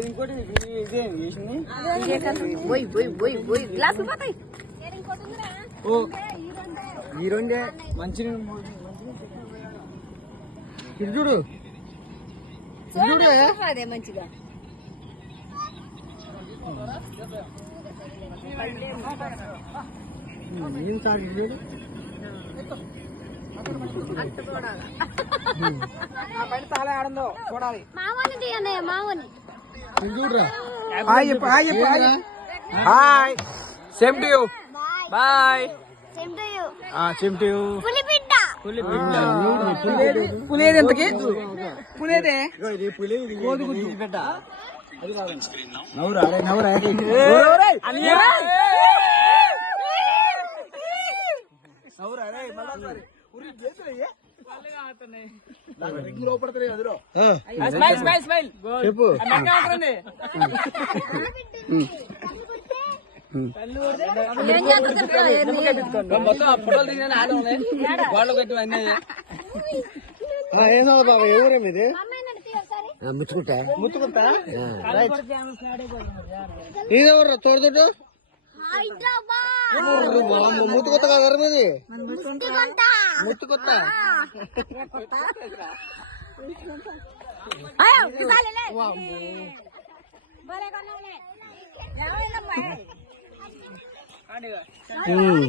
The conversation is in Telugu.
ఇంకోటి ఇదే చేసింది ఈ రెండే మంచి చూడు అదే మంచిగా చాలా ఆడందో చూడాలి మావని అన్నయ్య మావని చూడరా hi same to you bye same to you పులేది ఎంతకి పులేదే బిడ్డ నవ్వురా నవ్వురా చెప్పు ఏదో ఎవరే మీది ముచ్చుకుంటా ముచ్చుకుంటా ఇదెవరు తోడుతోడు ముత్తుకొత్త కదా మీది ముత్తుకొత్త